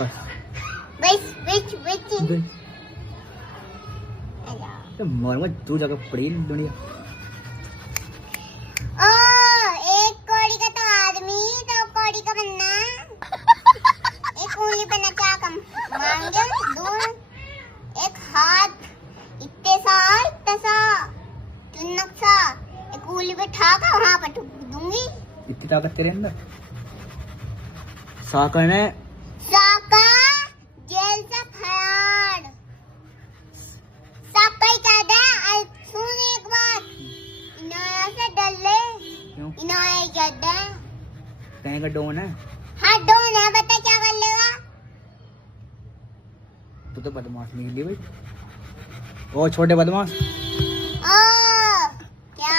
बस बच मारूंगा तू जगह पड़ी दुनिया। ओ एक कौड़ी का तो आदमी, दो कौड़ी का बन्ना, एक उंगली पे नचा कम मांगे दूर, एक हाथ इतने सा तू नक्शा, एक उंगली पे ठाका वहां पर दूंगी। इतनी ताकत तेरे अंदर? साका ने साका जेल से फरार, साका ही कह दे। सुन एक बात, इनाया से डर ले। क्यों? इनाया ही कह दे। कहीं का डोन है? हाँ डोन है, बता क्या कर लेगा? तू तो बदमाश निकली भाई। ओ छोटे बदमाश। क्या